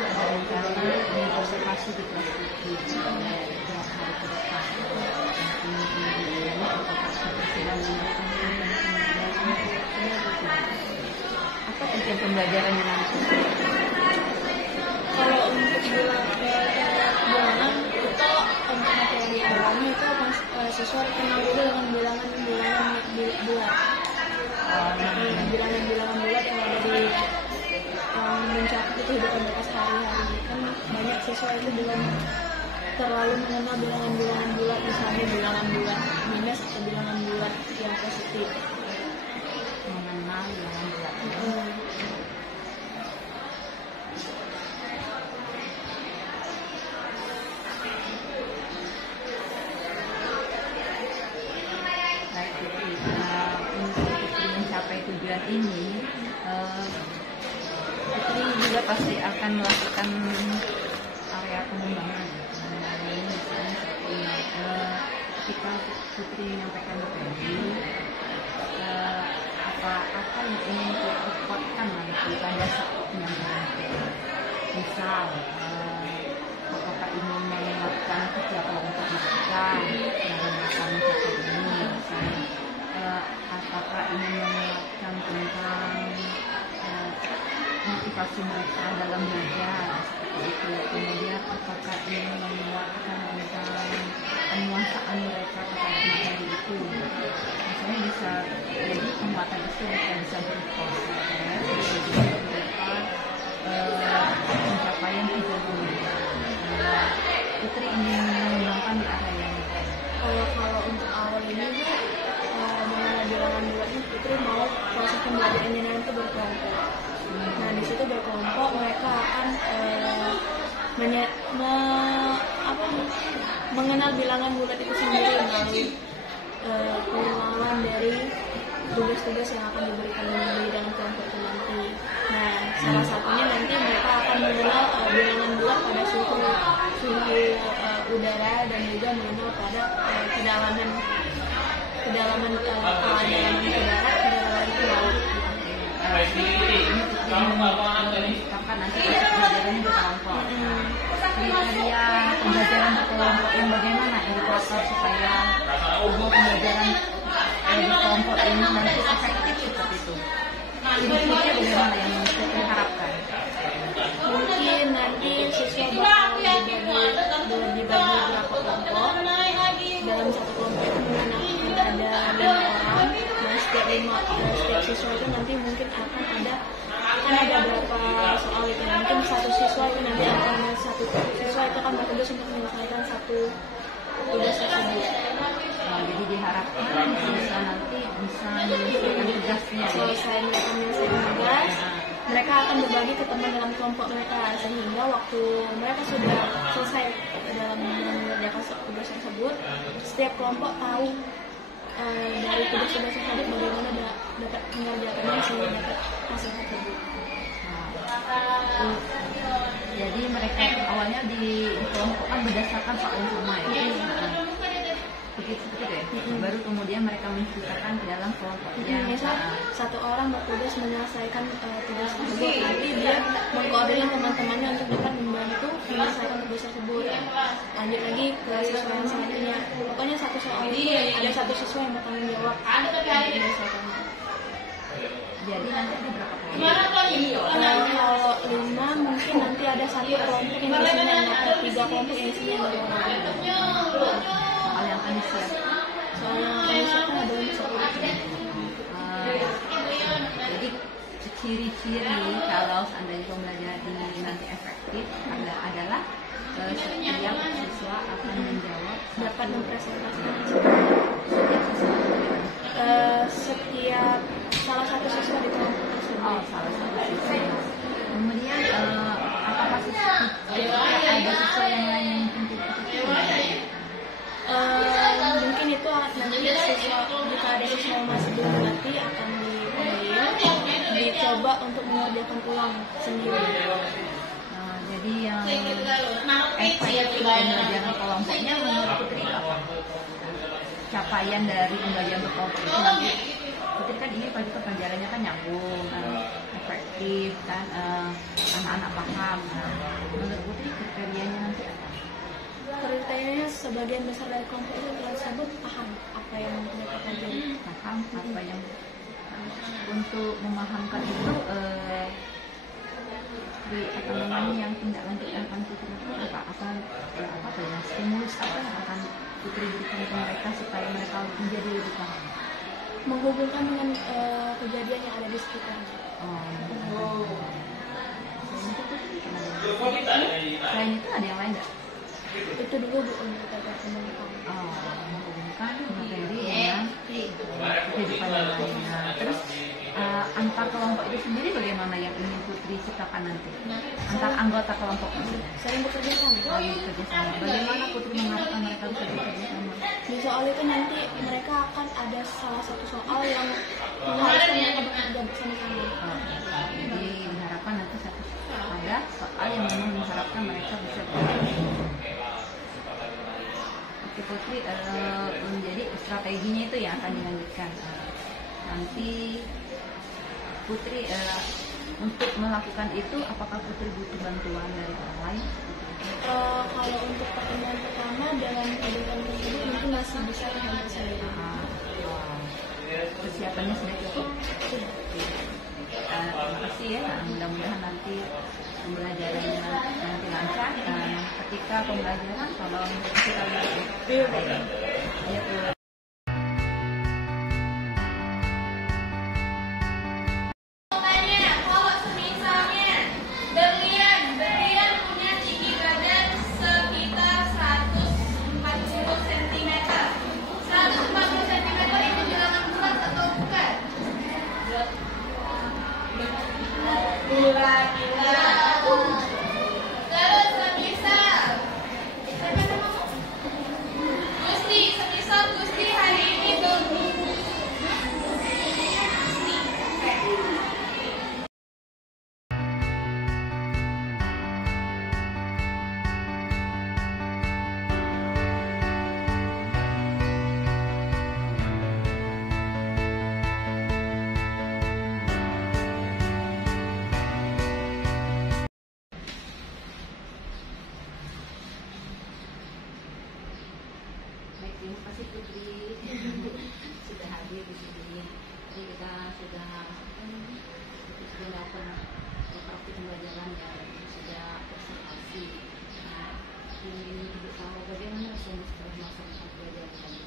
ada rencana observasi di kelas 7 beberapa hari ke depan. Ini apakah sudah apa tujuan pembelajarannya nanti? Kalau untuk bilangan kita untuk materi awalnya itu siswa kenal dulu dengan bilangan-bilangan bulat. Bilangan-bilangan bulat yang ada di mencakup kehidupan mereka sehari-hari. Kan banyak siswa itu belum terlalu mengenal bilangan-bilangan bulat, misalnya bilangan bulat minus atau bilangan bulat yang positif. Mengenal bilangan bulat. Untuk mencapai tujuan ini, Putri juga pasti akan melakukan area pengembangan. Misalnya seperti ketika Putri menyampaikan materi, apa yang ingin Putri kuatkan nanti pada saat penyampaian. Misal, apakah ingin menguatkan kerja kelompok mereka dalam rangka mencapai ini, misalnya apakah ingin menguatkan tentang motivasi mereka dalam belajar seperti itu, kemudian apakah ingin menguatkan tentang penguasaan mereka terhadap materi itu, misalnya bisa jadi penguatan itu bisa berproses pencapaian tujuan pembelajaran. Putri ingin mengembangkan di area yang kalau untuk awal ini mengenal bilangan bulatnya, Putri mau proses pembelajarannya nanti berkelompok. Nah di situ berkelompok mereka akan mengenal bilangan bulat itu sendiri melalui pengenalan dari tugas-tugas yang akan diberikan di dalam kelompok itu nanti. Nah salah satunya nanti mereka akan mengenal bilangan bulat pada suhu udara dan juga mengenal pada kedalaman udara, kedalaman ke laut. Kapan nanti pelajarannya berkelompok. Kriteria pembelajaran berkelompok yang bagaimana indikator supaya pembelajaran berkelompok ini nanti efektif seperti itu. Indikatornya bagaimana yang diharapkan? Mungkin nanti siswa bakal dibagi berapa kelompok. Dalam satu kelompok itu mungkin ada 5 orang. Nah setiap siswa itu nanti mungkin akan ada berapa soal itu. Mungkin satu siswa itu akan bertugas untuk menyelesaikan satu tugas tersebut. Jadi diharapkan siswa nanti bisa menyelesaikan tugasnya. Selesai mereka menyelesaikan tugas, mereka akan berbagi ke teman dalam kelompok mereka, sehingga waktu mereka sudah selesai dalam mengerjakan tugas tersebut, setiap kelompok tahu dari tugas-tugas tersebut bagaimana dapat mengerjakannya sehingga dapat hasil tersebut. Jadi mereka awalnya dikelompokkan berdasarkan soal yang sama ya. Begitu ya. Baru kemudian mereka menceritakan ke dalam kelompoknya. Misal satu orang bertugas menyelesaikan tugas tersebut, nanti dia mengkoordinir teman-temannya untuk dapat membantu menyelesaikan tugas tersebut. Lanjut lagi ke siswa yang selanjutnya. Pokoknya satu soal itu ada satu siswa yang bertanggung jawab untuk menyelesaikannya. Jadi nanti ada berapa kali? Kalau 5 mungkin nanti ada satu kelompok yang isinya atau 3 kelompok yang isinya Soal yang akan disiap. Soal yang akan disiapkan ada Jadi ciri-ciri kalau seandainya pembelajaran ini nanti efektif adalah setiap siswa akan menjawab dapat mempresentasikan setiap salah satu siswa di kelompok tersebut. Salah satu siswa. Kemudian apakah ada siswa yang lain yang mungkin tidak efektif? Mungkin itu nanti siswa, jika ada siswa yang masih belum mengerti akan dicoba untuk mengerjakan ulang sendiri. Jadi yang efektif pembelajaran kelompoknya menurut Putri apa? Capaian dari pembelajaran berkelompok itu nanti Putri kan ini pagi pelajarannya kan nyambung, efektif kan, anak-anak paham. Menurut Putri kriterianya nanti apa? Kriterianya sebagian besar dari kelompok itu tersebut paham apa yang mereka pelajari. Paham apa yang untuk memahamkan itu di apa namanya yang tindak lanjut yang akan Putri lakukan apa ya, stimulus apa yang akan Putri berikan ke mereka supaya mereka menjadi lebih paham? Menghubungkan dengan kejadian yang ada di sekitar. Selain itu ada yang lain nggak? Itu dulu Bu untuk terkait pendidikan. Menghubungkan materi dengan kehidupan yang lainnya. Terus antar kelompok itu sendiri bagaimana yang ingin Putri ciptakan nanti? Antar anggota kelompok itu? Sering bekerja sama. Bekerja sama. Bagaimana Putri mengharapkan mereka bisa bekerja sama? Di soal itu nanti mereka akan ada salah satu soal yang mengharuskan mereka bekerja bersama-sama. Jadi diharapkan nanti ada soal yang memang mengharapkan mereka bisa bekerja. Oke Putri, menjadi strateginya itu yang akan dilanjutkan. Nanti Putri untuk melakukan itu, apakah Putri butuh bantuan dari orang lain? Kalau untuk pertemuan pertama dalam kehidupan tersebut mungkin masih bisa handle sendiri. Persiapannya sudah cukup. Terima kasih ya. Mudah-mudahan nanti pembelajarannya nanti lancar. Ketika pembelajaran, tolong kita lihat. Ya. Terima kasih Putri sudah hadir di sini. Jadi kita sudah melakukan praktik pembelajaran yang sudah observasi. Ingin ibu tahu bagaimana rasanya setelah melaksanakan pembelajaran tadi?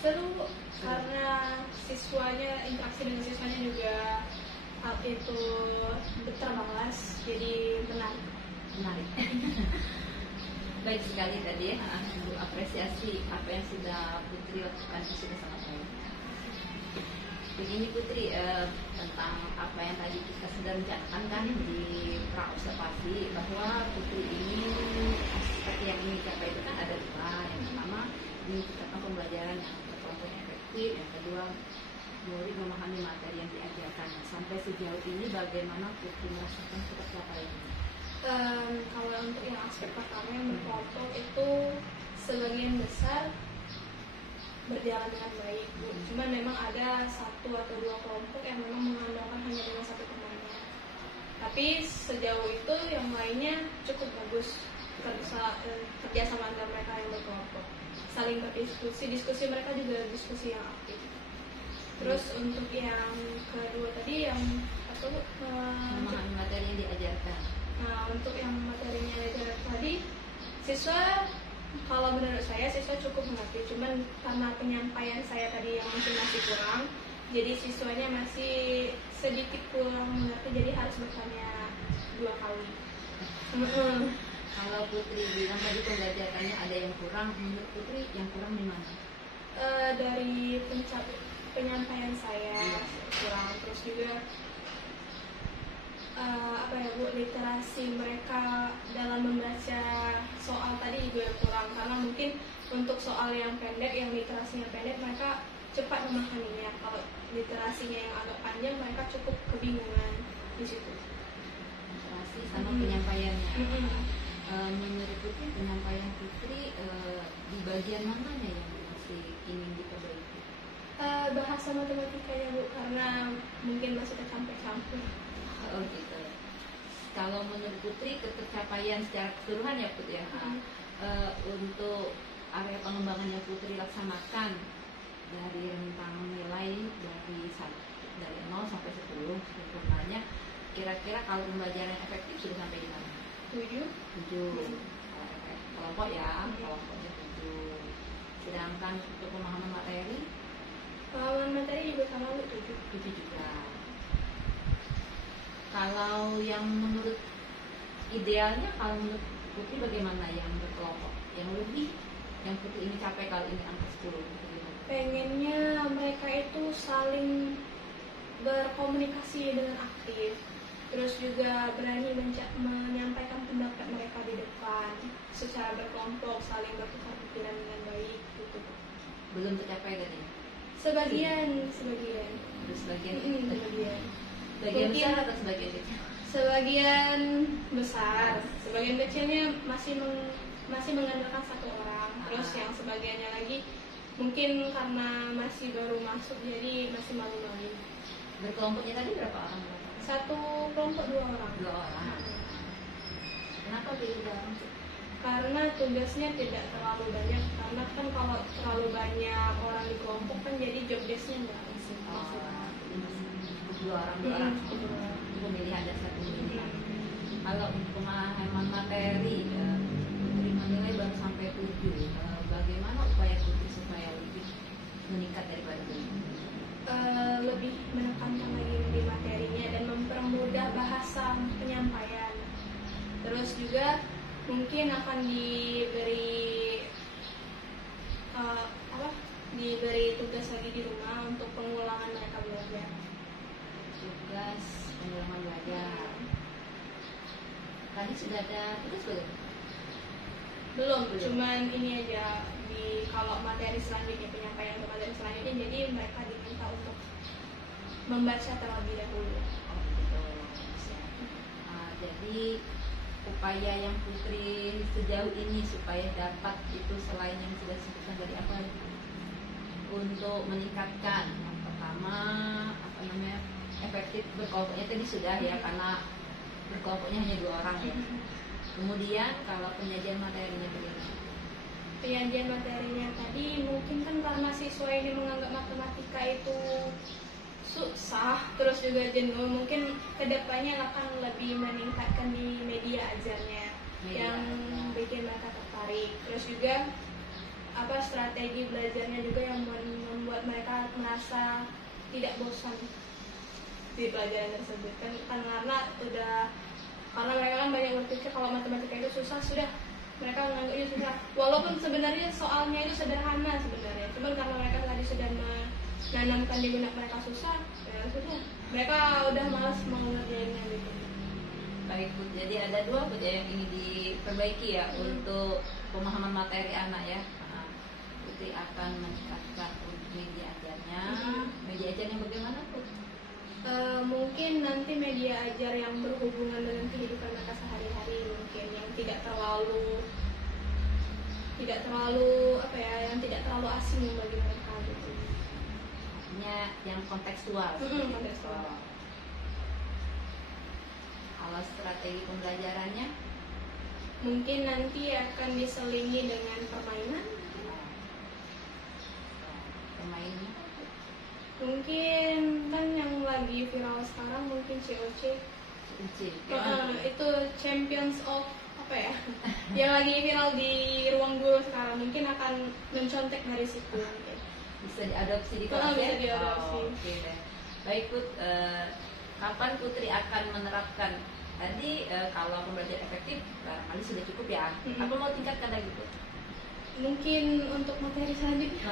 Seru karena siswanya, interaksi dengan siswanya juga hal itu terbalas, jadi menarik. Baik sekali tadi ya, apresiasi apa yang sudah Putri lakukan itu sudah sangat baik. Begini Putri, tentang apa yang tadi kita sudah rencanakan kan di pra-observasi, bahwa Putri ini aspek yang ingin dicapai itu kan ada dua. Yang pertama, ingin menciptakan pembelajaran yang berkelompok efektif. Yang kedua, murid memahami materi yang diajarkan. Sampai sejauh ini bagaimana Putri merasakan pencapaian? Kalau untuk yang aspek pertama yang berkelompok itu sebagian besar berjalan dengan baik, Bu. Cuman memang ada satu atau dua kelompok yang memang mengandalkan hanya dengan satu temannya. Tapi sejauh itu yang lainnya cukup bagus kerja sama antara mereka yang berkelompok, saling berdiskusi, diskusi mereka juga diskusi yang aktif. Terus untuk yang kedua tadi yang memahami materi yang diajarkan. Nah, untuk yang materinya tadi, siswa, kalau menurut saya siswa cukup mengerti. Cuman karena penyampaian saya tadi yang mungkin masih kurang, jadi siswanya masih sedikit kurang mengerti, jadi harus bertanya 2 kali. Kalau Putri bilang tadi pembelajarannya ada yang kurang, menurut Putri yang kurang di mana? Dari penyampaian saya kurang, terus juga literasi mereka dalam membaca soal tadi juga kurang, karena mungkin untuk soal yang pendek, yang literasinya pendek, mereka cepat memahaminya. Kalau literasinya yang agak panjang, mereka cukup kebingungan di situ. Literasi sama penyampaiannya. Menurut Putri, penyampaian Putri di bagian mananya yang masih ingin diperbaiki? Bahasa matematikanya Bu, karena mungkin masih tercampur-campur. Oh gitu. Kalau menurut Putri tercapaian secara keseluruhan ya Putri ya, untuk area pengembangan yang Putri laksanakan dari rentang nilai dari 0 sampai 10 sempurnanya, kira-kira kalau pembelajaran efektif sudah sampai di mana? 7. 7. Kelompok ya, kelompoknya 7. Sedangkan untuk pemahaman materi Pemahaman materi juga sama Bu, 7. 7 juga. Kalau yang menurut idealnya, kalau menurut Putri bagaimana yang berkelompok? Yang lebih, yang Putri ini capai kalau ini angka 10 bagaimana? Pengennya mereka itu saling berkomunikasi dengan aktif, terus juga berani menyampaikan pendapat mereka di depan secara berkelompok, saling bertukar pikiran dengan baik gitu. Belum tercapai tadi? Sebagian. Terus sebagian Mungkin besar atau sebagian kecil? Sebagian besar, sebagian kecilnya masih mengandalkan satu orang. Terus yang sebagiannya lagi mungkin karena masih baru masuk jadi masih malu-malu. Berkelompoknya tadi berapa orang? Satu kelompok 2 orang. 2 orang. Kenapa pilih 2 orang? Karena tugasnya tidak terlalu banyak. Karena kan kalau terlalu banyak orang di kelompok kan jadi job desk-nya nggak langsung. 2 orang. Pemilihan dasar pemilihan. Kalau untuk pemahaman materi, Putri menilai baru sampai 7. Bagaimana upaya Putri supaya lebih meningkat daripada ini? Lebih menekankan lagi di materinya dan mempermudah bahasa penyampaian. Terus juga mungkin akan diberi tugas lagi di rumah untuk pengulangan mereka belajar. Tugas pengulangan belajar. Tadi sudah ada tugas belum? Belum. Cuman ini aja kalau materi selanjutnya, penyampaian untuk materi selanjutnya, jadi mereka diminta untuk membaca terlebih dahulu. Oh gitu. Jadi upaya yang Putri sejauh ini supaya dapat itu selain yang sudah disebutkan tadi apa untuk meningkatkan yang pertama efektif berkelompoknya tadi sudah ya, karena berkelompoknya hanya 2 orang ya. Kemudian kalau penyajian materinya bagaimana? Penyajian materinya tadi mungkin kan karena siswa ini menganggap matematika itu susah, terus juga jenuh, mungkin kedepannya akan lebih meningkatkan di media ajarnya yang bikin mereka tertarik. Terus juga strategi belajarnya juga yang membuat mereka merasa tidak bosan di pelajaran tersebut kan karena mereka kan banyak berpikir kalau matematika itu susah, sudah mereka menganggapnya susah, walaupun sebenarnya soalnya itu sederhana sebenarnya, cuman karena mereka tadi sudah menanamkan di benak mereka susah, ya sudah mereka udah malas mau ngerjainnya gitu. Baik Bu, jadi ada 2 Bu yang ini diperbaiki ya untuk pemahaman materi anak ya. Putri akan meningkatkan media ajarnya. Media ajarnya bagaimana Bu? Mungkin nanti media ajar yang berhubungan dengan kehidupan mereka sehari-hari, mungkin yang tidak terlalu yang tidak terlalu asing bagi mereka gitu. Artinya yang kontekstual. Kontekstual. Kalau strategi pembelajarannya mungkin nanti akan diselingi dengan permainan. Permainnya Mungkin kan yang lagi viral sekarang mungkin COC. Itu Champions of yang lagi viral di ruang guru sekarang, mungkin akan mencontek dari situ. Bisa diadopsi di kelas ya? Bisa diadopsi. Oke deh. Baik Put, kapan Putri akan menerapkan tadi kalau pembelajaran efektif barangkali sudah cukup ya? Apa mau tingkatkan lagi Put? Mungkin untuk materi selanjutnya.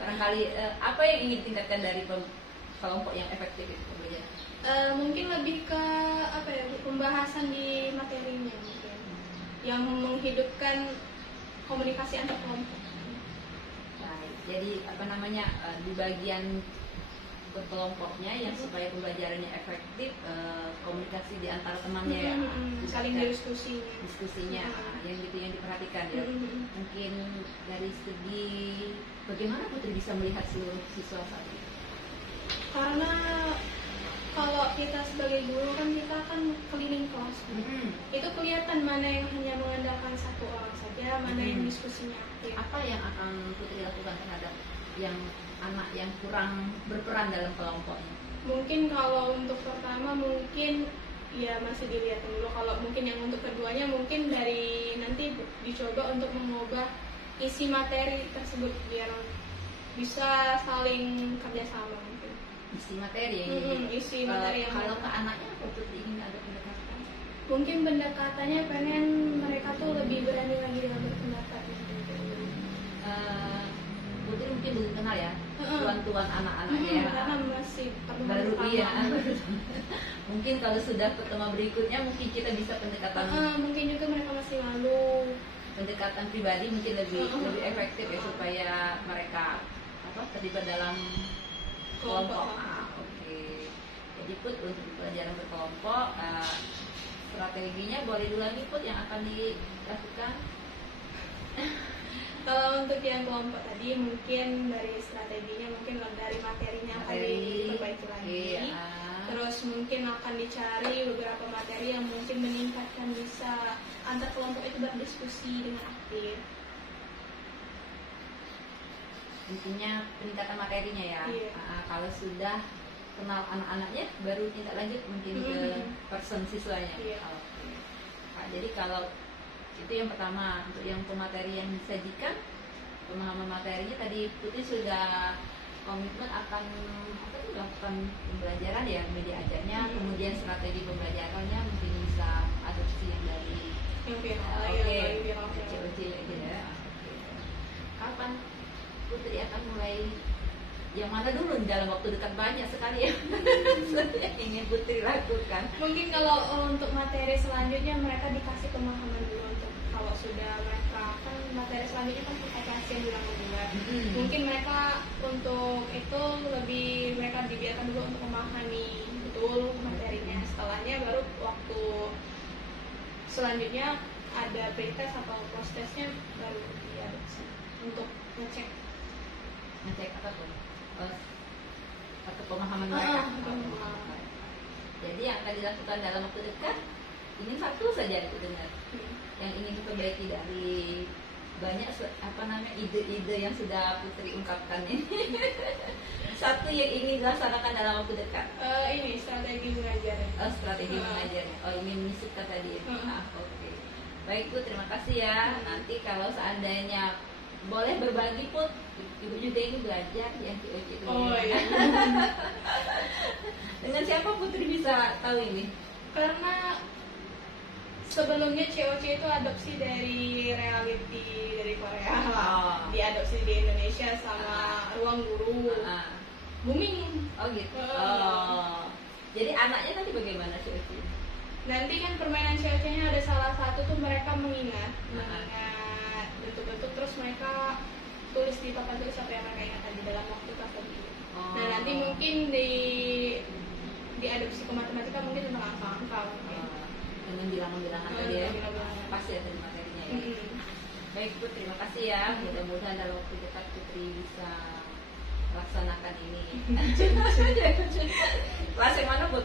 Barangkali apa yang ingin tingkatkan dari kelompok yang efektif itu pembelajaran? Mungkin lebih ke pembahasan di materinya mungkin, yang menghidupkan komunikasi antar kelompok. Baik, jadi di bagian struktur kelompoknya yang supaya pembelajarannya efektif, komunikasi di antara temannya ya, saling diskusinya yang gitu yang diperhatikan ya. Mungkin dari segi bagaimana Putri bisa melihat seluruh siswa saat ini? Karena kalau kita sebagai guru kan kita kan keliling kelas, itu kelihatan mana yang hanya mengandalkan satu orang saja, mana yang diskusinya aktif. Apa yang akan Putri lakukan terhadap yang anak yang kurang berperan dalam kelompoknya? Mungkin kalau untuk pertama mungkin ya masih dilihat dulu. Kalau mungkin yang untuk keduanya mungkin dari nanti dicoba untuk mengubah isi materi tersebut biar bisa saling kerjasama mungkin. Isi materi isi materi yang kalau ke anaknya apa Putri ingin ada pendekatan? Mungkin pendekatannya pengen mereka tuh lebih berani lagi dalam berpendapat. Putri mungkin belum kenal ya tuan-tuan anak-anaknya ya. Karena masih baru iya. Mungkin kalau sudah pertemuan berikutnya mungkin kita bisa pendekatan. Mungkin juga mereka masih malu. Pendekatan pribadi mungkin lebih efektif ya supaya mereka terlibat dalam kelompok. Oke. Jadi Put untuk pelajaran berkelompok strateginya boleh dulu lagi Put yang akan dilakukan. Kalau untuk yang kelompok tadi mungkin dari strateginya mungkin dari materinya akan diperbaiki lagi. Terus mungkin akan dicari beberapa materi yang mungkin meningkatkan bisa antar kelompok itu berdiskusi dengan aktif. Intinya peningkatan materinya ya. Kalau sudah kenal anak-anaknya baru tindak lanjut mungkin ke person siswanya. Jadi kalau itu yang pertama. Untuk yang pemateri yang disajikan, pemahaman materinya tadi Putri sudah komitmen akan melakukan pembelajaran ya, media ajarnya, kemudian strategi pembelajarannya mungkin bisa adopsi yang dari COC ya. Kapan Putri akan mulai yang mana dulu dalam waktu dekat? Banyak sekali yang ingin Putri lakukan. Mungkin kalau untuk materi selanjutnya mereka dikasih pemahaman dulu untuk kalau sudah mereka kan materi selanjutnya kan aplikasi yang dilakukan. Mungkin mereka untuk itu lebih mereka dibiarkan dulu untuk memahami betul materinya. Setelahnya baru waktu selanjutnya ada pretest atau post-testnya baru diadopsi untuk ngecek apa tuh? Atau pemahaman mereka. Jadi yang akan dilakukan dalam waktu dekat ini satu saja itu dengar. Yang ingin diperbaiki dari banyak ide-ide yang sudah Putri ungkapkan ini. Satu yang ingin dilaksanakan dalam waktu dekat. Ini strategi mengajar. Strategi mengajarnya. Ini menyisipkan tadi. Oke. Baik Bu, terima kasih ya. Nanti kalau seandainya boleh berbagi Put, Ibu juga ini belajar yang COC itu. Iya. Dengan siapa Putri bisa tahu ini? Karena sebelumnya COC itu adopsi dari reality dari Korea, diadopsi di Indonesia sama Ruang Guru. Booming. Oh gitu. Jadi anaknya nanti bagaimana COC? Nanti kan permainan COC-nya ada salah satu tuh mereka mengingat bentuk-bentuk, terus mereka tulis di papan tulis apa yang mereka ingat di dalam waktu kelas tadi. Nah nanti mungkin diadopsi ke matematika mungkin tentang angka-angka mungkin. Dengan bilangan-bilangan tadi ya. Pasti ada di materinya ya. Baik Bu, terima kasih ya. Mudah-mudahan dalam waktu dekat Putri bisa laksanakan ini. Kelas yang mana Bu?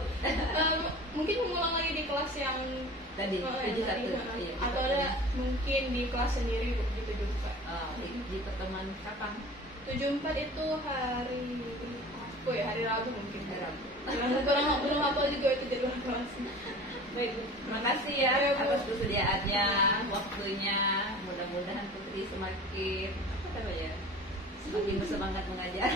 Mungkin mengulang lagi di kelas yang tadi 71. Atau ada mungkin di kelas sendiri Bu, di 74. Di pertemuan kapan? 74 itu hari hari Rabu mungkin. Hari Rabu. Belum hafal juga itu jadwal kelas. Baik, terima kasih ya atas kesediaannya, waktunya. Mudah-mudahan Putri semakin semakin bersemangat mengajar.